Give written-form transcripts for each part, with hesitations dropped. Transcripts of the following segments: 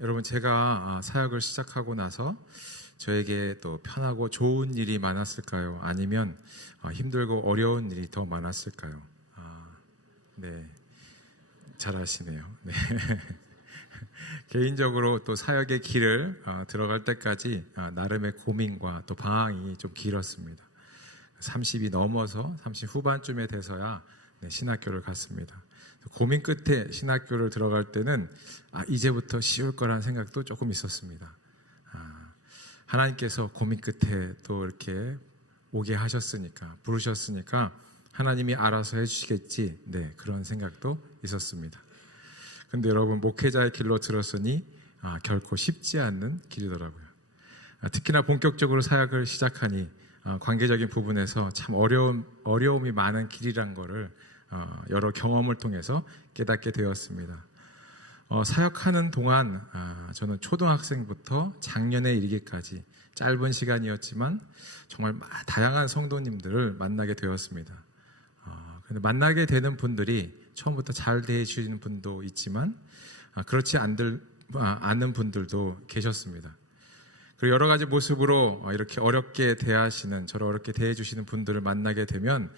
여러분 제가 사역을 시작하고 나서 저에게 또 편하고 좋은 일이 많았을까요? 아니면 힘들고 어려운 일이 더 많았을까요? 네, 잘 아시네요. 네. 개인적으로 또 사역의 길을 들어갈 때까지 나름의 고민과 또 방황이 좀 길었습니다. 30이 넘어서 30 후반쯤에 돼서야 신학교를 갔습니다. 고민 끝에 신학교를 들어갈 때는 이제부터 쉬울 거라는 생각도 조금 있었습니다. 하나님께서 고민 끝에 또 이렇게 오게 하셨으니까, 부르셨으니까 하나님이 알아서 해주시겠지, 그런 생각도 있었습니다. 근데 여러분, 목회자의 길로 들었으니 결코 쉽지 않는 길이더라고요. 특히나 본격적으로 사역을 시작하니 관계적인 부분에서 참 어려움이 많은 길이란 거를 여러 경험을 통해서 깨닫게 되었습니다. 사역하는 동안 저는 초등학생부터 작년에 이르기까지 짧은 시간이었지만 정말 다양한 성도님들을 만나게 되었습니다. 근데 만나게 되는 분들이 처음부터 잘 대해주시는 분도 있지만 그렇지 않은 분들도 계셨습니다. 그리고 여러 가지 모습으로 이렇게 어렵게 대하시는, 저를 어렵게 대해주시는 분들을 만나게 되면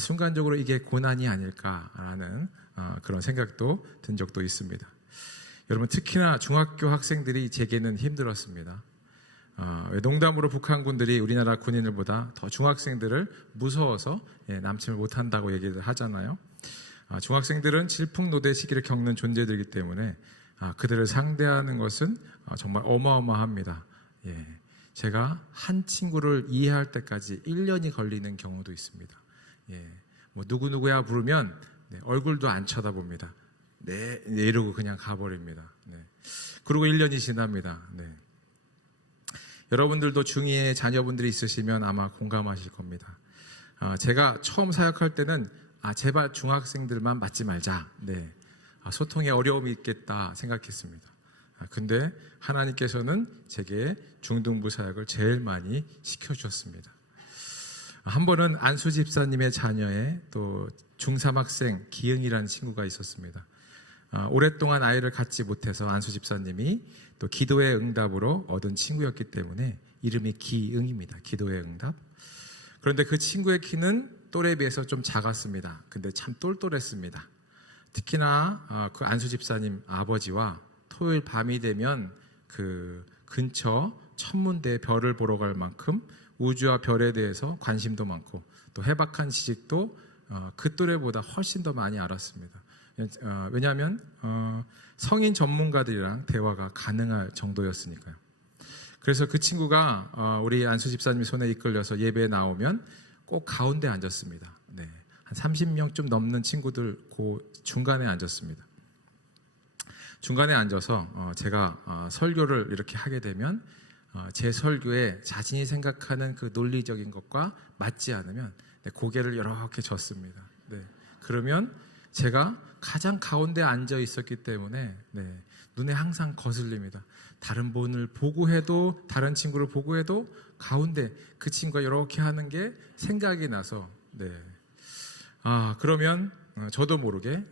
순간적으로 이게 고난이 아닐까라는 그런 생각도 든 적도 있습니다. 여러분, 특히나 중학교 학생들이 제게는 힘들었습니다. 농담으로 북한군들이 우리나라 군인들보다 더 중학생들을 무서워서 남침을 못한다고 얘기를 하잖아요. 중학생들은 질풍노도의 시기를 겪는 존재들이기 때문에 그들을 상대하는 것은 정말 어마어마합니다. 제가 한 친구를 이해할 때까지 1년이 걸리는 경우도 있습니다. 뭐 누구누구야 부르면 얼굴도 안 쳐다봅니다. 네, 이러고 그냥 가버립니다. 그리고 1년이 지납니다. 여러분들도 중2의 자녀분들이 있으시면 아마 공감하실 겁니다. 제가 처음 사역할 때는 제발 중학생들만 맞지 말자. 소통에 어려움이 있겠다 생각했습니다. 근데 하나님께서는 제게 중등부 사역을 제일 많이 시켜주셨습니다. 한 번은 안수 집사님의 자녀의 또 중3 학생 기흥이라는 친구가 있었습니다. 오랫동안 아이를 갖지 못해서 안수 집사님이 또 기도의 응답으로 얻은 친구였기 때문에 이름이 기응입니다. 기도의 응답. 그런데 그 친구의 키는 또래에 비해서 좀 작았습니다. 근데 참 똘똘했습니다. 특히나 그 안수 집사님 아버지와 토요일 밤이 되면 그 근처 천문대에 별을 보러 갈 만큼 우주와 별에 대해서 관심도 많고 또 해박한 지식도 그 또래보다 훨씬 더 많이 알았습니다. 왜냐하면 성인 전문가들이랑 대화가 가능할 정도였으니까요. 그래서 그 친구가 우리 안수 집사님 손에 이끌려서 예배에 나오면 꼭 가운데 앉았습니다. 한 30명쯤 넘는 친구들 그 중간에 앉았습니다. 중간에 앉아서 제가 설교를 이렇게 하게 되면 제 설교에 자신이 생각하는 그 논리적인 것과 맞지 않으면 고개를 이렇게 젓습니다. 그러면 제가 가장 가운데 앉아 있었기 때문에 눈에 항상 거슬립니다. 다른 분을 보고 해도, 다른 친구를 보고 해도 가운데 그 친구가 이렇게 하는 게 생각이 나서 그러면 저도 모르게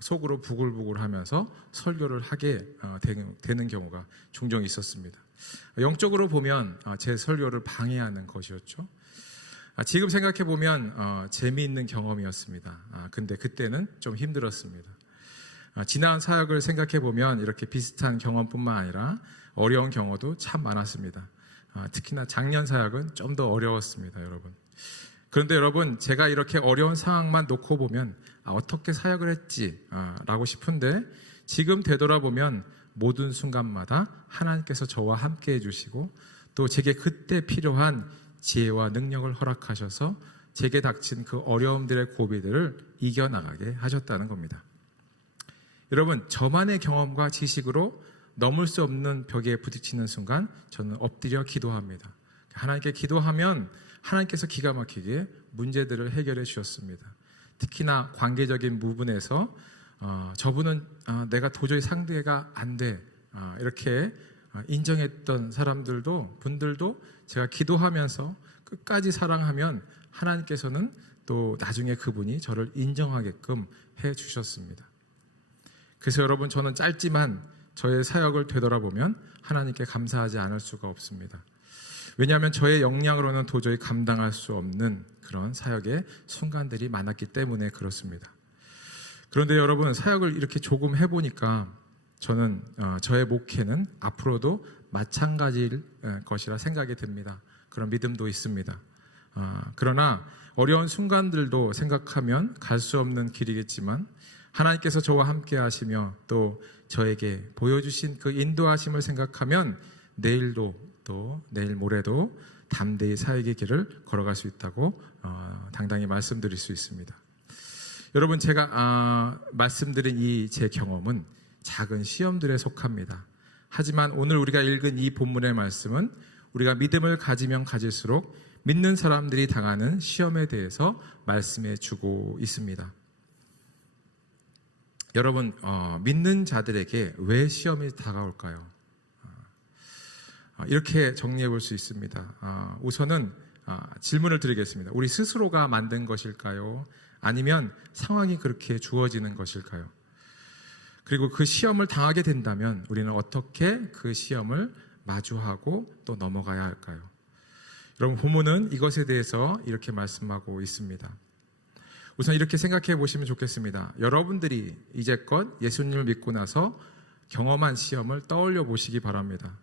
속으로 부글부글 하면서 설교를 하게 되는 경우가 종종 있었습니다. 영적으로 보면 제 설교를 방해하는 것이었죠. 지금 생각해 보면 재미있는 경험이었습니다. 근데 그때는 좀 힘들었습니다. 지난 사역을 생각해 보면 이렇게 비슷한 경험뿐만 아니라 어려운 경우도 참 많았습니다. 특히나 작년 사역은 좀 더 어려웠습니다, 여러분. 그런데 여러분, 제가 이렇게 어려운 상황만 놓고 보면 어떻게 사역을 했지? 라고 싶은데 지금 되돌아보면 모든 순간마다 하나님께서 저와 함께 해주시고 또 제게 그때 필요한 지혜와 능력을 허락하셔서 제게 닥친 그 어려움들의 고비들을 이겨나가게 하셨다는 겁니다. 여러분, 저만의 경험과 지식으로 넘을 수 없는 벽에 부딪히는 순간 저는 엎드려 기도합니다. 하나님께 기도하면 하나님께서 기가 막히게 문제들을 해결해 주셨습니다. 특히나 관계적인 부분에서 저분은 내가 도저히 상대가 안 돼, 이렇게 인정했던 분들도 제가 기도하면서 끝까지 사랑하면 하나님께서는 또 나중에 그분이 저를 인정하게끔 해 주셨습니다. 그래서 여러분, 저는 짧지만 저의 사역을 되돌아보면 하나님께 감사하지 않을 수가 없습니다. 왜냐하면 저의 역량으로는 도저히 감당할 수 없는 그런 사역의 순간들이 많았기 때문에 그렇습니다. 그런데 여러분, 사역을 이렇게 조금 해보니까 저는 저의 목회는 앞으로도 마찬가지일 것이라 생각이 듭니다. 그런 믿음도 있습니다. 그러나 어려운 순간들도 생각하면 갈 수 없는 길이겠지만 하나님께서 저와 함께 하시며 또 저에게 보여주신 그 인도하심을 생각하면 내일도 또 내일 모레도 담대히 사역의 길을 걸어갈 수 있다고 당당히 말씀드릴 수 있습니다. 여러분, 제가 말씀드린 이 제 경험은 작은 시험들에 속합니다. 하지만 오늘 우리가 읽은 이 본문의 말씀은 우리가 믿음을 가지면 가질수록 믿는 사람들이 당하는 시험에 대해서 말씀해 주고 있습니다. 여러분, 믿는 자들에게 왜 시험이 다가올까요? 이렇게 정리해 볼 수 있습니다. 우선은 질문을 드리겠습니다. 우리 스스로가 만든 것일까요? 아니면 상황이 그렇게 주어지는 것일까요? 그리고 그 시험을 당하게 된다면 우리는 어떻게 그 시험을 마주하고 또 넘어가야 할까요? 여러분, 본문은 이것에 대해서 이렇게 말씀하고 있습니다. 우선 이렇게 생각해 보시면 좋겠습니다. 여러분들이 이제껏 예수님을 믿고 나서 경험한 시험을 떠올려 보시기 바랍니다.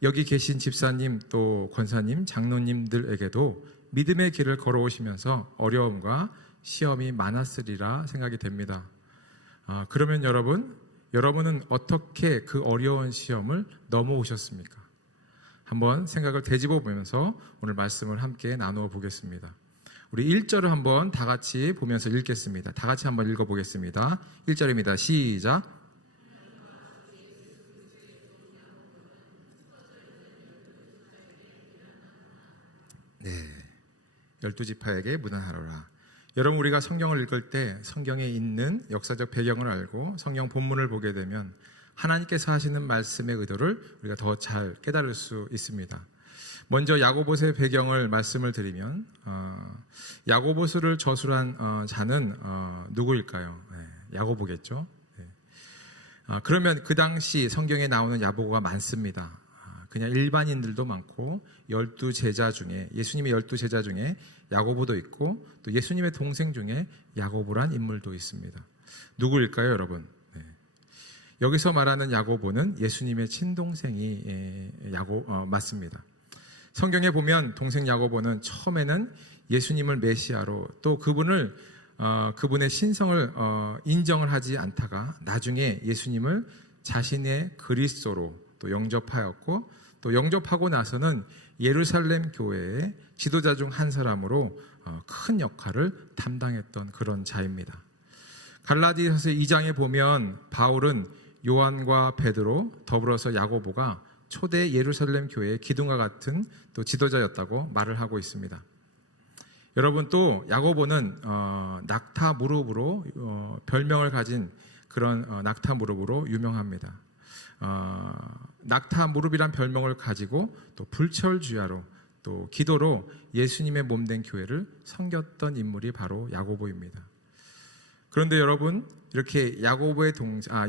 여기 계신 집사님 또 권사님, 장로님들에게도 믿음의 길을 걸어오시면서 어려움과 시험이 많았으리라 생각이 됩니다. 그러면 여러분은 어떻게 그 어려운 시험을 넘어오셨습니까? 한번 생각을 되짚어 보면서 오늘 말씀을 함께 나누어 보겠습니다. 우리 1절을 한번 다 같이 보면서 읽겠습니다. 다 같이 한번 읽어보겠습니다. 1절입니다. 시작. 네, 12지파에게 무난하노라. 여러분, 우리가 성경을 읽을 때 성경에 있는 역사적 배경을 알고 성경 본문을 보게 되면 하나님께서 하시는 말씀의 의도를 우리가 더 잘 깨달을 수 있습니다. 먼저 야고보서의 배경을 말씀을 드리면 야고보서를 저술한 자는 누구일까요? 네, 야고보겠죠. 네. 그러면 그 당시 성경에 나오는 야고보가 많습니다. 그냥 일반인들도 많고 12제자 중에 예수님의 12제자 중에 야고보도 있고 또 예수님의 동생 중에 야고보란 인물도 있습니다. 누구일까요, 여러분? 네. 여기서 말하는 야고보는 예수님의 친동생이 맞습니다. 성경에 보면 동생 야고보는 처음에는 예수님을 메시아로 또 그분의 신성을 인정을 하지 않다가 나중에 예수님을 자신의 그리스도로 또 영접하였고 또 영접하고 나서는 예루살렘 교회의 지도자 중 한 사람으로 큰 역할을 담당했던 그런 자입니다. 갈라디아서 2장에 보면 바울은 요한과 베드로 더불어서 야고보가 초대 예루살렘 교회의 기둥과 같은 또 지도자였다고 말을 하고 있습니다. 여러분, 또 야고보는 낙타 무릎으로 별명을 가진 그런 낙타 무릎으로 유명합니다. 낙타 무릎이란 별명을 가지고 또 불철주야로 또 기도로 예수님의 몸된 교회를 섬겼던 인물이 바로 야고보입니다. 그런데 여러분, 이렇게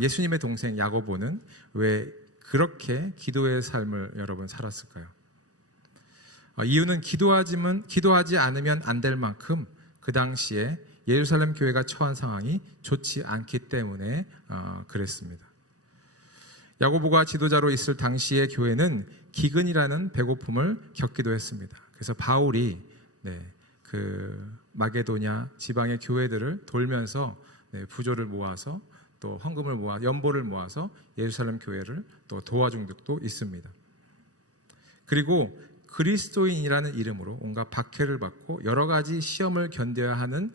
예수님의 동생 야고보는 왜 그렇게 기도의 삶을 여러분 살았을까요? 이유는 기도하지 않으면 안 될 만큼 그 당시에 예루살렘 교회가 처한 상황이 좋지 않기 때문에 그랬습니다. 야고보가 지도자로 있을 당시의 교회는 기근이라는 배고픔을 겪기도 했습니다. 그래서 바울이 그 마게도냐 지방의 교회들을 돌면서 부조를 모아서 또 헌금을 연보를 모아서 예루살렘 교회를 또 도와준 적도 있습니다. 그리고 그리스도인이라는 이름으로 온갖 박해를 받고 여러 가지 시험을 견뎌야 하는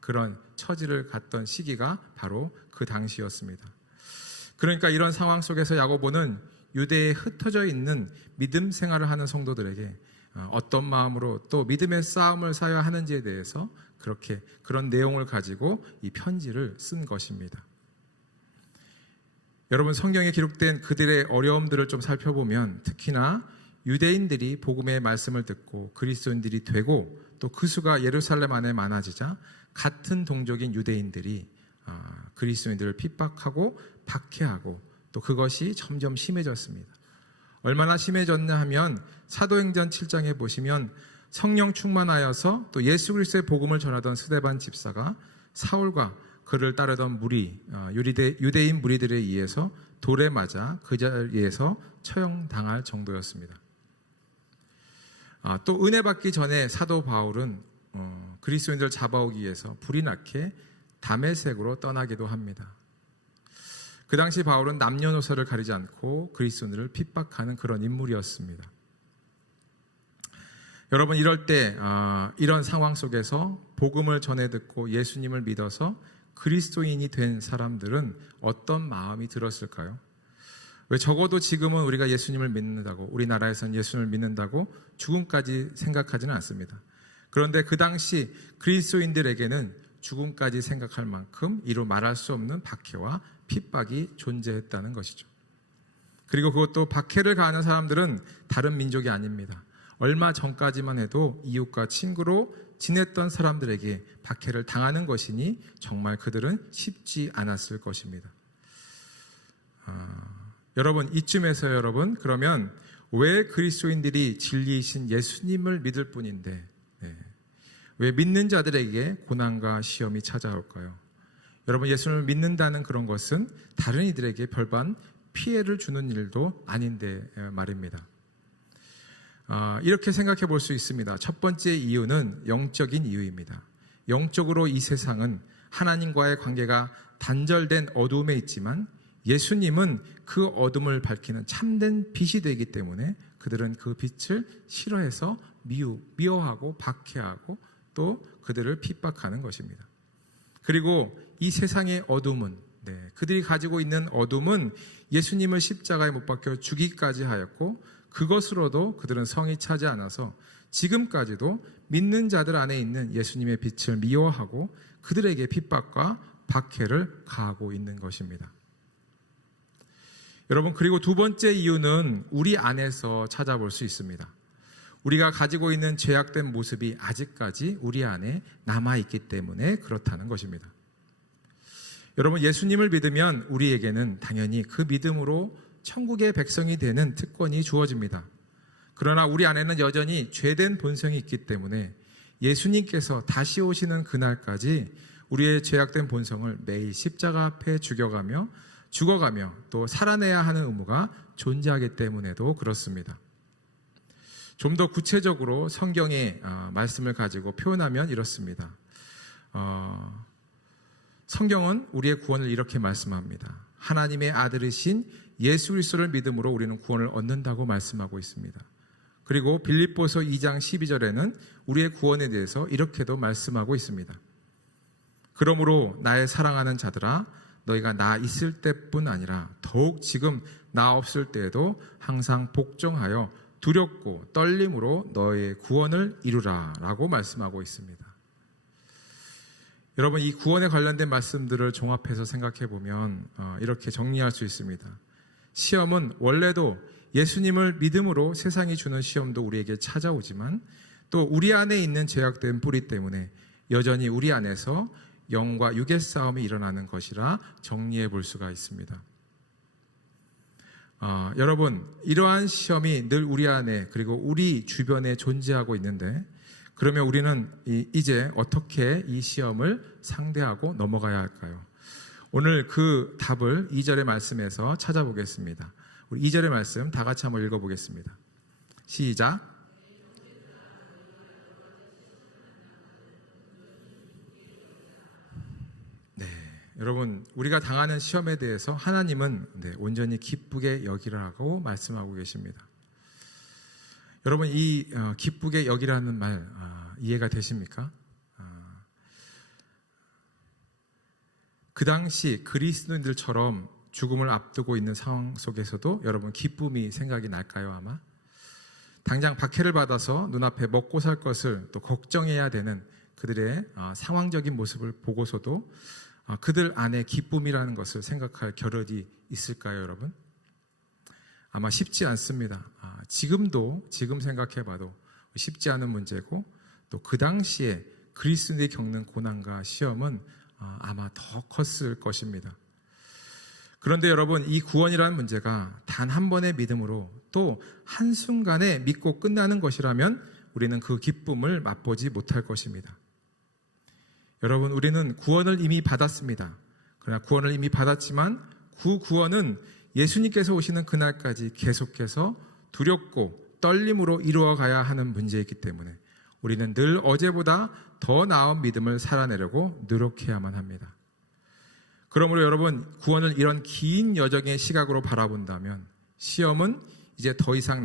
그런 처지를 갔던 시기가 바로 그 당시였습니다. 그러니까 이런 상황 속에서 야고보는 유대에 흩어져 있는 믿음 생활을 하는 성도들에게 어떤 마음으로 또 믿음의 싸움을 사야 하는지에 대해서 그런 내용을 가지고 이 편지를 쓴 것입니다. 여러분, 성경에 기록된 그들의 어려움들을 좀 살펴보면 특히나 유대인들이 복음의 말씀을 듣고 그리스도인들이 되고 또 그 수가 예루살렘 안에 많아지자 같은 동족인 유대인들이 그리스도인들을 핍박하고 박해하고 또 그것이 점점 심해졌습니다. 얼마나 심해졌냐 하면 사도행전 7장에 보시면 성령 충만하여서 또 예수 그리스도의 복음을 전하던 스데반 집사가 사울과 그를 따르던 유대인 무리들에 의해서 돌에 맞아 그 자리에서 처형당할 정도였습니다. 또 은혜 받기 전에 사도 바울은 그리스도인들 잡아오기 위해서 불이 나게 다메섹으로 떠나기도 합니다. 그 당시 바울은 남녀노소를 가리지 않고 그리스도인들을 핍박하는 그런 인물이었습니다. 여러분, 이럴 때 이런 상황 속에서 복음을 전해 듣고 예수님을 믿어서 그리스도인이 된 사람들은 어떤 마음이 들었을까요? 왜 적어도 지금은 우리가 예수님을 믿는다고, 우리나라에서는 예수님을 믿는다고 죽음까지 생각하지는 않습니다. 그런데 그 당시 그리스도인들에게는 죽음까지 생각할 만큼 이루 말할 수 없는 박해와 핍박이 존재했다는 것이죠. 그리고 그것도 박해를 가하는 사람들은 다른 민족이 아닙니다. 얼마 전까지만 해도 이웃과 친구로 지냈던 사람들에게 박해를 당하는 것이니 정말 그들은 쉽지 않았을 것입니다. 여러분, 이쯤에서 여러분, 그러면 왜 그리스도인들이 진리이신 예수님을 믿을 뿐인데 왜 믿는 자들에게 고난과 시험이 찾아올까요? 여러분, 예수님을 믿는다는 그런 것은 다른 이들에게 별반 피해를 주는 일도 아닌데 말입니다. 이렇게 생각해 볼 수 있습니다. 첫 번째 이유는 영적인 이유입니다. 영적으로 이 세상은 하나님과의 관계가 단절된 어두움에 있지만 예수님은 그 어둠을 밝히는 참된 빛이 되기 때문에 그들은 그 빛을 싫어해서 미워하고 박해하고 또 그들을 핍박하는 것입니다. 그리고 이 세상의 어둠은 그들이 가지고 있는 어둠은 예수님을 십자가에 못 박혀 죽이기까지 하였고 그것으로도 그들은 성이 차지 않아서 지금까지도 믿는 자들 안에 있는 예수님의 빛을 미워하고 그들에게 핍박과 박해를 가하고 있는 것입니다. 여러분, 그리고 두 번째 이유는 우리 안에서 찾아볼 수 있습니다. 우리가 가지고 있는 죄악된 모습이 아직까지 우리 안에 남아있기 때문에 그렇다는 것입니다. 여러분, 예수님을 믿으면 우리에게는 당연히 그 믿음으로 천국의 백성이 되는 특권이 주어집니다. 그러나 우리 안에는 여전히 죄된 본성이 있기 때문에 예수님께서 다시 오시는 그날까지 우리의 죄악된 본성을 매일 십자가 앞에 죽어가며 또 살아내야 하는 의무가 존재하기 때문에도 그렇습니다. 좀 더 구체적으로 성경의 말씀을 가지고 표현하면 이렇습니다. 성경은 우리의 구원을 이렇게 말씀합니다. 하나님의 아들이신 예수 그리스도를 믿음으로 우리는 구원을 얻는다고 말씀하고 있습니다. 그리고 빌립보서 2장 12절에는 우리의 구원에 대해서 이렇게도 말씀하고 있습니다. 그러므로 나의 사랑하는 자들아, 너희가 나 있을 때뿐 아니라 더욱 지금 나 없을 때에도 항상 복종하여 두렵고 떨림으로 너의 구원을 이루라 라고 말씀하고 있습니다. 여러분, 이 구원에 관련된 말씀들을 종합해서 생각해 보면 이렇게 정리할 수 있습니다. 시험은 원래도 예수님을 믿음으로 세상이 주는 시험도 우리에게 찾아오지만 또 우리 안에 있는 죄악된 뿌리 때문에 여전히 우리 안에서 영과 육의 싸움이 일어나는 것이라 정리해 볼 수가 있습니다. 여러분, 이러한 시험이 늘 우리 안에 그리고 우리 주변에 존재하고 있는데 그러면 우리는 이제 어떻게 이 시험을 상대하고 넘어가야 할까요? 오늘 그 답을 2절의 말씀에서 찾아보겠습니다. 우리 2절의 말씀 다 같이 한번 읽어보겠습니다. 시작. 여러분, 우리가 당하는 시험에 대해서 하나님은 온전히 기쁘게 여기라고 말씀하고 계십니다. 여러분, 이 기쁘게 여기라는 말 이해가 되십니까? 그 당시 그리스도인들처럼 죽음을 앞두고 있는 상황 속에서도 여러분 기쁨이 생각이 날까요? 아마 당장 박해를 받아서 눈앞에 먹고 살 것을 또 걱정해야 되는 그들의 상황적인 모습을 보고서도 그들 안에 기쁨이라는 것을 생각할 겨를이 있을까요, 여러분? 아마 쉽지 않습니다. 지금 생각해봐도 쉽지 않은 문제고 또 그 당시에 그리스도인들이 겪는 고난과 시험은 아마 더 컸을 것입니다. 그런데 여러분, 이 구원이라는 문제가 단 한 번의 믿음으로 또 한순간에 믿고 끝나는 것이라면 우리는 그 기쁨을 맛보지 못할 것입니다. 여러분, 우리는 구원을 이미 받았습니다. 그러나 구원을 이미 받았지만 그 구원은 예수님께서 오시는 그날까지 계속해서 두렵고 떨림으로 이루어가야 하는 문제이기 때문에 우리는 늘 어제보다 더 나은 믿음을 살아내려고 노력해야만 합니다. 그러므로 여러분, 구원을 이런 긴 여정의 시각으로 바라본다면 시험은 이제 더 이상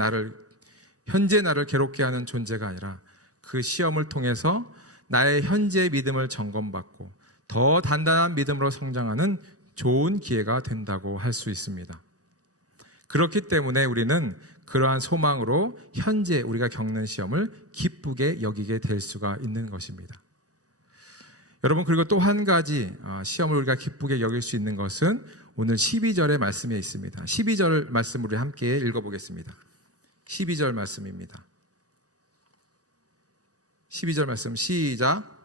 현재 나를 괴롭게 하는 존재가 아니라 그 시험을 통해서 나의 현재의 믿음을 점검받고 더 단단한 믿음으로 성장하는 좋은 기회가 된다고 할 수 있습니다. 그렇기 때문에 우리는 그러한 소망으로 현재 우리가 겪는 시험을 기쁘게 여기게 될 수가 있는 것입니다. 여러분, 그리고 또 한 가지 시험을 우리가 기쁘게 여길 수 있는 것은 오늘 12절의 말씀에 있습니다. 12절 말씀 우리 함께 읽어보겠습니다. 12절 말씀입니다. 12절 말씀 시작.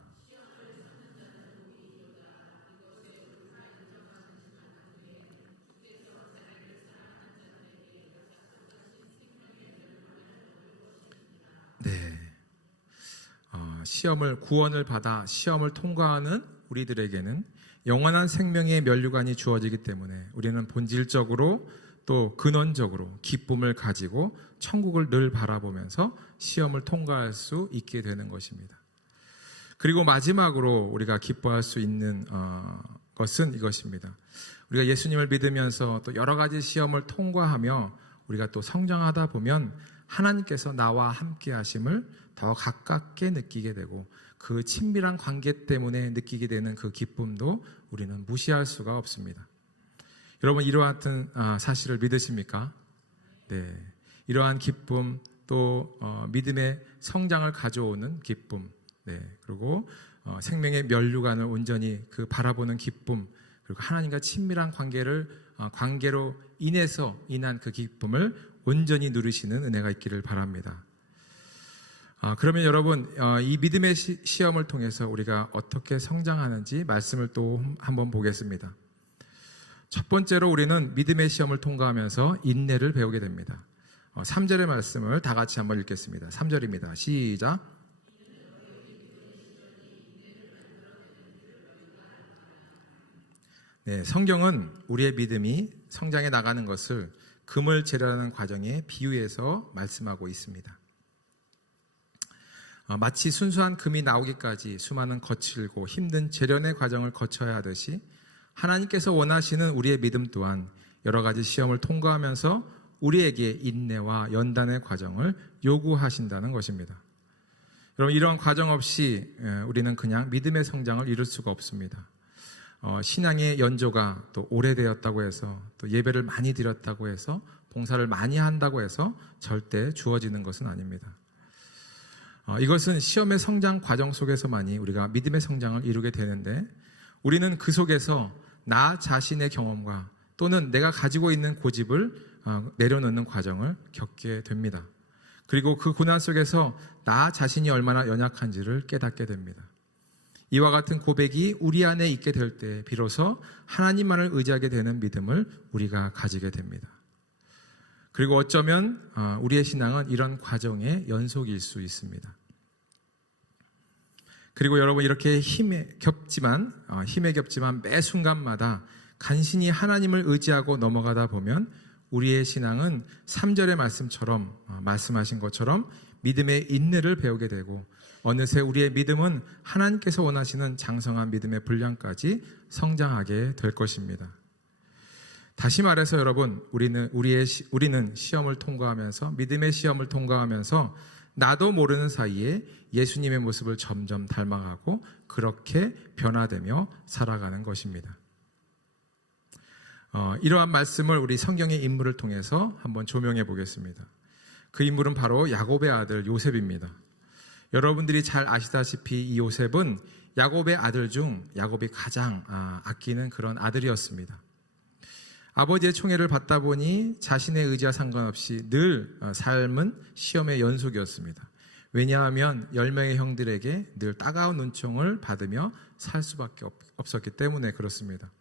네. 구원을 받아 시험을 통과하는 우리들에게는 영원한 생명의 면류관이 주어지기 때문에 우리는 본질적으로 또 근원적으로 기쁨을 가지고 천국을 늘 바라보면서 시험을 통과할 수 있게 되는 것입니다. 그리고 마지막으로 우리가 기뻐할 수 있는 것은 이것입니다. 우리가 예수님을 믿으면서 또 여러 가지 시험을 통과하며 우리가 또 성장하다 보면 하나님께서 나와 함께 하심을 더 가깝게 느끼게 되고 그 친밀한 관계 때문에 느끼게 되는 그 기쁨도 우리는 무시할 수가 없습니다. 여러분, 이러한 사실을 믿으십니까? 네, 이러한 기쁨 또 믿음의 성장을 가져오는 기쁨, 네, 그리고 생명의 면류관을 온전히 바라보는 기쁨, 그리고 하나님과 친밀한 관계로 인한 그 기쁨을 온전히 누리시는 은혜가 있기를 바랍니다. 그러면 여러분, 이 믿음의 시험을 통해서 우리가 어떻게 성장하는지 말씀을 또 한번 보겠습니다. 첫 번째로 우리는 믿음의 시험을 통과하면서 인내를 배우게 됩니다. 3절의 말씀을 다 같이 한번 읽겠습니다. 3절입니다. 시작. 네, 성경은 우리의 믿음이 성장해 나가는 것을 금을 재련하는 과정에 비유해서 말씀하고 있습니다. 마치 순수한 금이 나오기까지 수많은 거칠고 힘든 재련의 과정을 거쳐야 하듯이 하나님께서 원하시는 우리의 믿음 또한 여러 가지 시험을 통과하면서 우리에게 인내와 연단의 과정을 요구하신다는 것입니다. 여러분, 이러한 과정 없이 우리는 그냥 믿음의 성장을 이룰 수가 없습니다. 신앙의 연조가 또 오래되었다고 해서 또 예배를 많이 드렸다고 해서 봉사를 많이 한다고 해서 절대 주어지는 것은 아닙니다. 이것은 시험의 성장 과정 속에서만이 우리가 믿음의 성장을 이루게 되는데 우리는 그 속에서 나 자신의 경험과 또는 내가 가지고 있는 고집을 내려놓는 과정을 겪게 됩니다. 그리고 그 고난 속에서 나 자신이 얼마나 연약한지를 깨닫게 됩니다. 이와 같은 고백이 우리 안에 있게 될 때 비로소 하나님만을 의지하게 되는 믿음을 우리가 가지게 됩니다. 그리고 어쩌면 우리의 신앙은 이런 과정의 연속일 수 있습니다. 그리고 여러분, 이렇게 힘에 겹지만 매 순간마다 간신히 하나님을 의지하고 넘어가다 보면 우리의 신앙은 3절의 말씀처럼 말씀하신 것처럼 믿음의 인내를 배우게 되고 어느새 우리의 믿음은 하나님께서 원하시는 장성한 믿음의 분량까지 성장하게 될 것입니다. 다시 말해서 여러분, 우리는 시험을 통과하면서 믿음의 시험을 통과하면서 나도 모르는 사이에 예수님의 모습을 점점 닮아가고 그렇게 변화되며 살아가는 것입니다. 이러한 말씀을 우리 성경의 인물을 통해서 한번 조명해 보겠습니다. 그 인물은 바로 야곱의 아들 요셉입니다. 여러분들이 잘 아시다시피 이 요셉은 야곱의 아들 중 야곱이 가장 아끼는 그런 아들이었습니다. 아버지의 총애를 받다 보니 자신의 의지와 상관없이 늘 삶은 시험의 연속이었습니다. 왜냐하면 10명의 형들에게 늘 따가운 눈총을 받으며 살 수밖에 없었기 때문에 그렇습니다.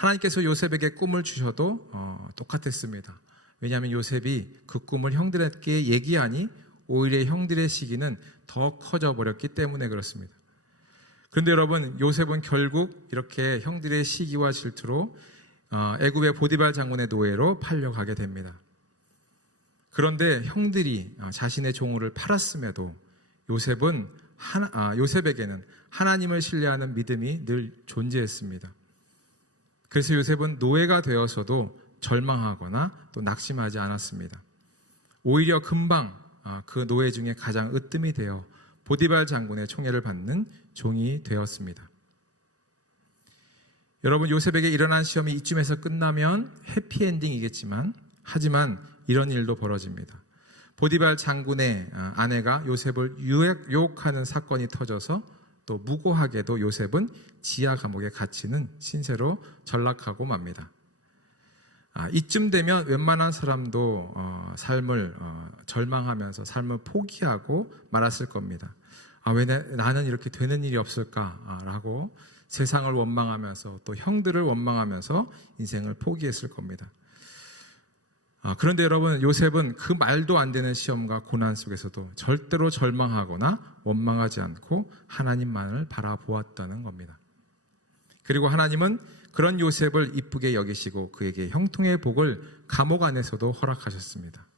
하나님께서 요셉에게 꿈을 주셔도 똑같았습니다. 왜냐하면 요셉이 그 꿈을 형들에게 얘기하니 오히려 형들의 시기는 더 커져 버렸기 때문에 그렇습니다. 그런데 여러분, 요셉은 결국 이렇게 형들의 시기와 질투로 애굽의 보디발 장군의 노예로 팔려가게 됩니다. 그런데 형들이 자신의 종을 팔았음에도 요셉에게는 하나님을 신뢰하는 믿음이 늘 존재했습니다. 그래서 요셉은 노예가 되어서도 절망하거나 또 낙심하지 않았습니다. 오히려 금방 그 노예 중에 가장 으뜸이 되어 보디발 장군의 총애를 받는 종이 되었습니다. 여러분, 요셉에게 일어난 시험이 이쯤에서 끝나면 해피엔딩이겠지만 하지만 이런 일도 벌어집니다. 보디발 장군의 아내가 요셉을 유혹하는 사건이 터져서 또 무고하게도 요셉은 지하 감옥에 갇히는 신세로 전락하고 맙니다. 이쯤 되면 웬만한 사람도 삶을 절망하면서 삶을 포기하고 말았을 겁니다. 왜 나는 이렇게 되는 일이 없을까라고 세상을 원망하면서 또 형들을 원망하면서 인생을 포기했을 겁니다. 그런데 여러분, 요셉은 그 말도 안 되는 시험과 고난 속에서도 절대로 절망하거나 원망하지 않고 하나님만을 바라보았다는 겁니다. 그리고 하나님은 그런 요셉을 이쁘게 여기시고 그에게 형통의 복을 감옥 안에서도 허락하셨습니다.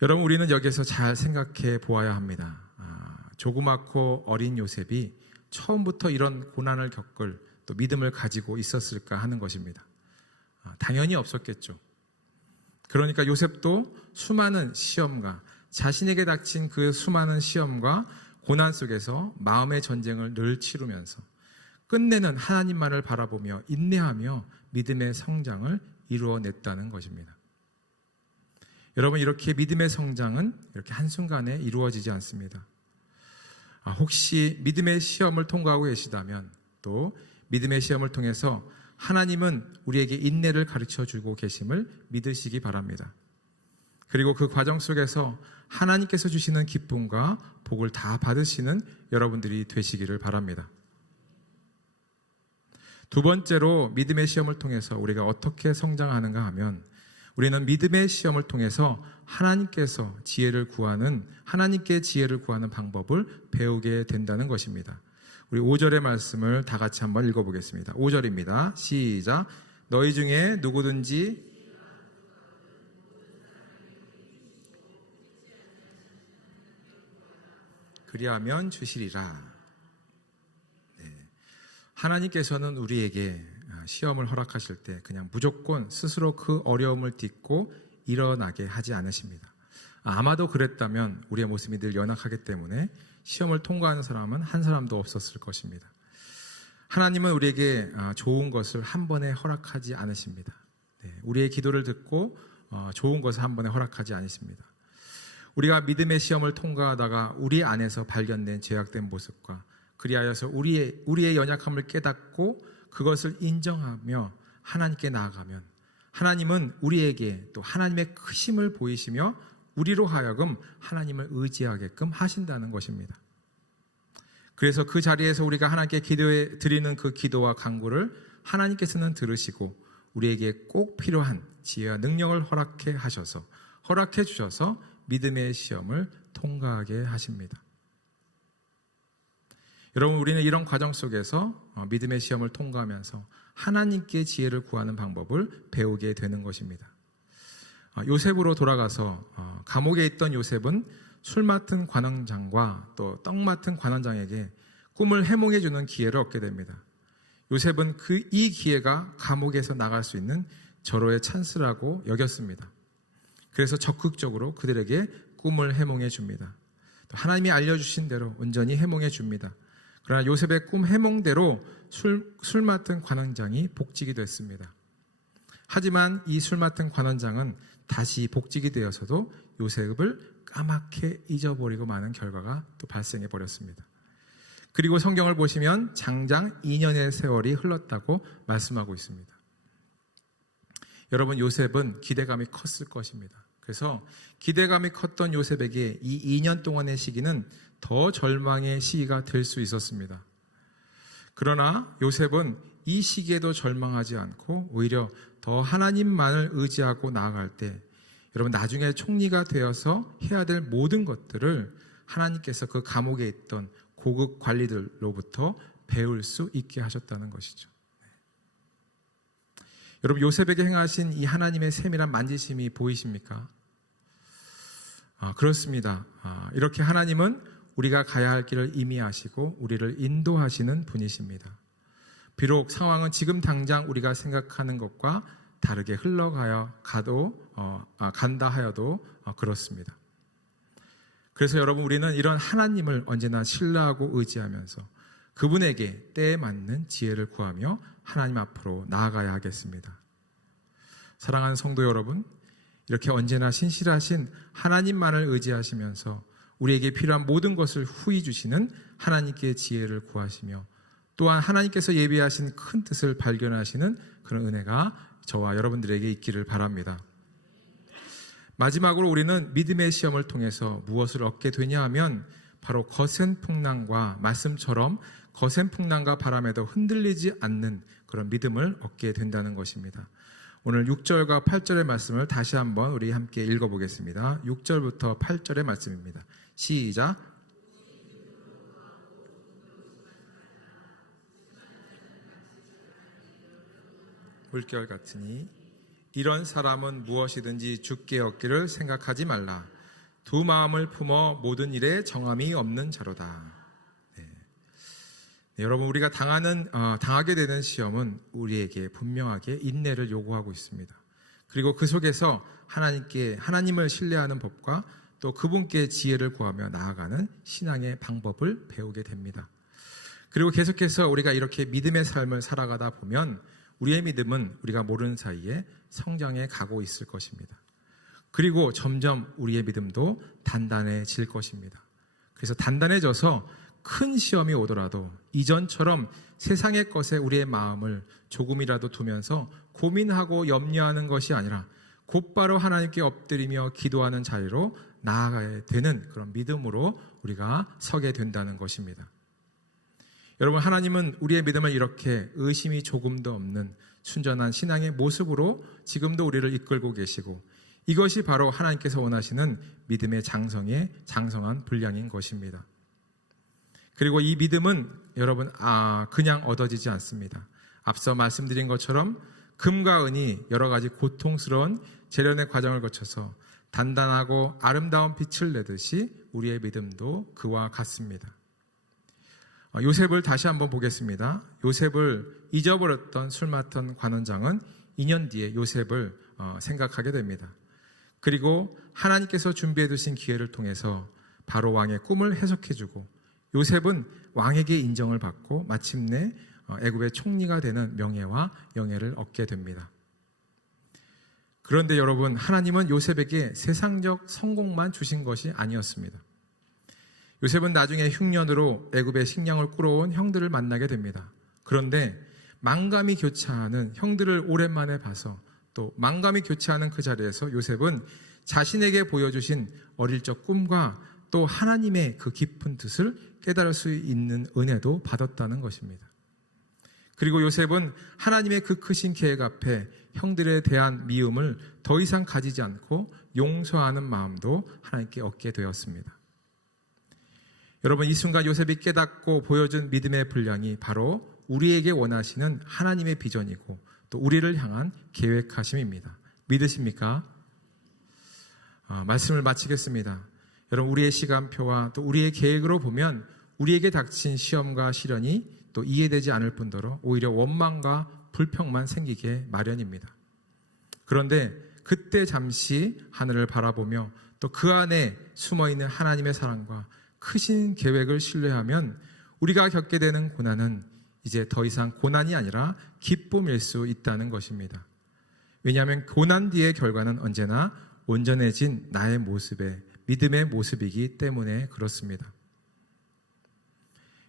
여러분, 우리는 여기서 잘 생각해 보아야 합니다. 조그맣고 어린 요셉이 처음부터 이런 고난을 겪을 또 믿음을 가지고 있었을까 하는 것입니다. 당연히 없었겠죠. 그러니까 요셉도 수많은 시험과 자신에게 닥친 그 수많은 시험과 고난 속에서 마음의 전쟁을 늘 치르면서 끝내는 하나님만을 바라보며 인내하며 믿음의 성장을 이루어냈다는 것입니다. 여러분, 이렇게 믿음의 성장은 이렇게 한순간에 이루어지지 않습니다. 혹시 믿음의 시험을 통과하고 계시다면 또 믿음의 시험을 통해서 하나님은 우리에게 인내를 가르쳐주고 계심을 믿으시기 바랍니다. 그리고 그 과정 속에서 하나님께서 주시는 기쁨과 복을 다 받으시는 여러분들이 되시기를 바랍니다. 두 번째로 믿음의 시험을 통해서 우리가 어떻게 성장하는가 하면 우리는 믿음의 시험을 통해서 하나님께 지혜를 구하는 방법을 배우게 된다는 것입니다. 우리 5절의 말씀을 다 같이 한번 읽어보겠습니다. 5절입니다. 시작. 너희 중에 누구든지 그리하면 주시리라. 하나님께서는 우리에게 시험을 허락하실 때 그냥 무조건 스스로 그 어려움을 딛고 일어나게 하지 않으십니다. 아마도 그랬다면 우리의 모습이 늘 연약하기 때문에 시험을 통과하는 사람은 한 사람도 없었을 것입니다. 하나님은 우리에게 좋은 것을 한 번에 허락하지 않으십니다. 우리의 기도를 듣고 좋은 것을 한 번에 허락하지 않으십니다. 우리가 믿음의 시험을 통과하다가 우리 안에서 발견된 죄악된 모습과 그리하여서 우리의 연약함을 깨닫고 그것을 인정하며 하나님께 나아가면 하나님은 우리에게 또 하나님의 크심을 보이시며 우리로 하여금 하나님을 의지하게끔 하신다는 것입니다. 그래서 그 자리에서 우리가 하나님께 기도해 드리는 그 기도와 간구를 하나님께서는 들으시고 우리에게 꼭 필요한 지혜와 능력을 허락해 주셔서 믿음의 시험을 통과하게 하십니다. 여러분, 우리는 이런 과정 속에서 믿음의 시험을 통과하면서 하나님께 지혜를 구하는 방법을 배우게 되는 것입니다. 요셉으로 돌아가서 감옥에 있던 요셉은 술 맡은 관원장과 또 떡 맡은 관원장에게 꿈을 해몽해 주는 기회를 얻게 됩니다. 요셉은 이 기회가 감옥에서 나갈 수 있는 절호의 찬스라고 여겼습니다. 그래서 적극적으로 그들에게 꿈을 해몽해 줍니다. 하나님이 알려주신 대로 온전히 해몽해 줍니다. 그러나 요셉의 꿈 해몽대로 술 맡은 관원장이 복직이 됐습니다. 하지만 이 술 맡은 관원장은 다시 복직이 되어서도 요셉을 까맣게 잊어버리고 마는 결과가 또 발생해 버렸습니다. 그리고 성경을 보시면 장장 2년의 세월이 흘렀다고 말씀하고 있습니다. 여러분, 요셉은 기대감이 컸을 것입니다. 그래서 기대감이 컸던 요셉에게 이 2년 동안의 시기는 더 절망의 시기가 될 수 있었습니다. 그러나 요셉은 이 시기에도 절망하지 않고 오히려 더 하나님만을 의지하고 나아갈 때 여러분 나중에 총리가 되어서 해야 될 모든 것들을 하나님께서 그 감옥에 있던 고급 관리들로부터 배울 수 있게 하셨다는 것이죠. 여러분 요셉에게 행하신 이 하나님의 세밀한 만지심이 보이십니까? 그렇습니다. 이렇게 하나님은 우리가 가야 할 길을 이미 아시고 우리를 인도하시는 분이십니다. 비록 상황은 지금 당장 우리가 생각하는 것과 다르게 간다 하여도 그렇습니다. 그래서 여러분 우리는 이런 하나님을 언제나 신뢰하고 의지하면서 그분에게 때에 맞는 지혜를 구하며 하나님 앞으로 나아가야 하겠습니다. 사랑하는 성도 여러분, 이렇게 언제나 신실하신 하나님만을 의지하시면서 우리에게 필요한 모든 것을 후히 주시는 하나님께 지혜를 구하시며 또한 하나님께서 예비하신 큰 뜻을 발견하시는 그런 은혜가 저와 여러분들에게 있기를 바랍니다. 마지막으로 우리는 믿음의 시험을 통해서 무엇을 얻게 되냐 하면 바로 거센 풍랑과 말씀처럼 거센 풍랑과 바람에도 흔들리지 않는 그런 믿음을 얻게 된다는 것입니다. 오늘 6절과 8절의 말씀을 다시 한번 우리 함께 읽어보겠습니다. 6절부터 8절의 말씀입니다. 시작. 물결 같으니 이런 사람은 무엇이든지 주께 얻기를 생각하지 말라. 두 마음을 품어 모든 일에 정함이 없는 자로다. 여러분 우리가 당하게 되는 시험은 우리에게 분명하게 인내를 요구하고 있습니다. 그리고 그 속에서 하나님을 신뢰하는 법과 또 그분께 지혜를 구하며 나아가는 신앙의 방법을 배우게 됩니다. 그리고 계속해서 우리가 이렇게 믿음의 삶을 살아가다 보면 우리의 믿음은 우리가 모르는 사이에 성장해 가고 있을 것입니다. 그리고 점점 우리의 믿음도 단단해질 것입니다. 그래서 단단해져서 큰 시험이 오더라도 이전처럼 세상의 것에 우리의 마음을 조금이라도 두면서 고민하고 염려하는 것이 아니라 곧바로 하나님께 엎드리며 기도하는 자리로 나아가야 되는 그런 믿음으로 우리가 서게 된다는 것입니다. 여러분 하나님은 우리의 믿음을 이렇게 의심이 조금도 없는 순전한 신앙의 모습으로 지금도 우리를 이끌고 계시고 이것이 바로 하나님께서 원하시는 믿음의 장성한 분량인 것입니다. 그리고 이 믿음은 여러분 그냥 얻어지지 않습니다. 앞서 말씀드린 것처럼 금과 은이 여러 가지 고통스러운 재련의 과정을 거쳐서 단단하고 아름다운 빛을 내듯이 우리의 믿음도 그와 같습니다. 요셉을 다시 한번 보겠습니다. 요셉을 잊어버렸던 술 맡은 관원장은 2년 뒤에 요셉을 생각하게 됩니다. 그리고 하나님께서 준비해 두신 기회를 통해서 바로 왕의 꿈을 해석해주고 요셉은 왕에게 인정을 받고 마침내 애굽의 총리가 되는 명예와 영예를 얻게 됩니다. 그런데 여러분 하나님은 요셉에게 세상적 성공만 주신 것이 아니었습니다. 요셉은 나중에 흉년으로 애굽의 식량을 꾸러온 형들을 만나게 됩니다. 그런데 망감이 교차하는 형들을 오랜만에 봐서 또 망감이 교차하는 그 자리에서 요셉은 자신에게 보여주신 어릴 적 꿈과 또 하나님의 그 깊은 뜻을 깨달을 수 있는 은혜도 받았다는 것입니다. 그리고 요셉은 하나님의 그 크신 계획 앞에 형들에 대한 미움을 더 이상 가지지 않고 용서하는 마음도 하나님께 얻게 되었습니다. 여러분 이 순간 요셉이 깨닫고 보여준 믿음의 분량이 바로 우리에게 원하시는 하나님의 비전이고 또 우리를 향한 계획하심입니다. 믿으십니까? 말씀을 마치겠습니다. 여러분 우리의 시간표와 또 우리의 계획으로 보면 우리에게 닥친 시험과 시련이 또 이해되지 않을 뿐더러 오히려 원망과 불평만 생기게 마련입니다. 그런데 그때 잠시 하늘을 바라보며 또 그 안에 숨어있는 하나님의 사랑과 크신 계획을 신뢰하면 우리가 겪게 되는 고난은 이제 더 이상 고난이 아니라 기쁨일 수 있다는 것입니다. 왜냐하면 고난 뒤의 결과는 언제나 온전해진 나의 모습의 믿음의 모습이기 때문에 그렇습니다.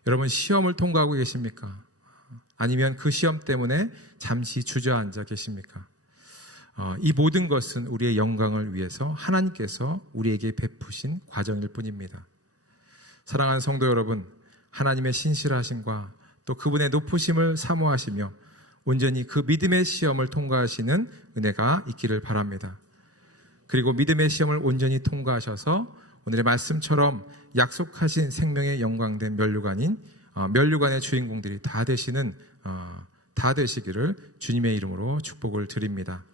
여러분 시험을 통과하고 계십니까? 아니면 그 시험 때문에 잠시 주저앉아 계십니까? 이 모든 것은 우리의 영광을 위해서 하나님께서 우리에게 베푸신 과정일 뿐입니다. 사랑하는 성도 여러분, 하나님의 신실하심과 또 또 그분의 높으심을 사모하시며 온전히 그 믿음의 시험을 통과하시는 은혜가 있기를 바랍니다. 그리고 믿음의 시험을 온전히 통과하셔서 오늘의 말씀처럼 약속하신 생명의 영광된 면류관의 주인공들이 다 되시기를 주님의 이름으로 축복을 드립니다.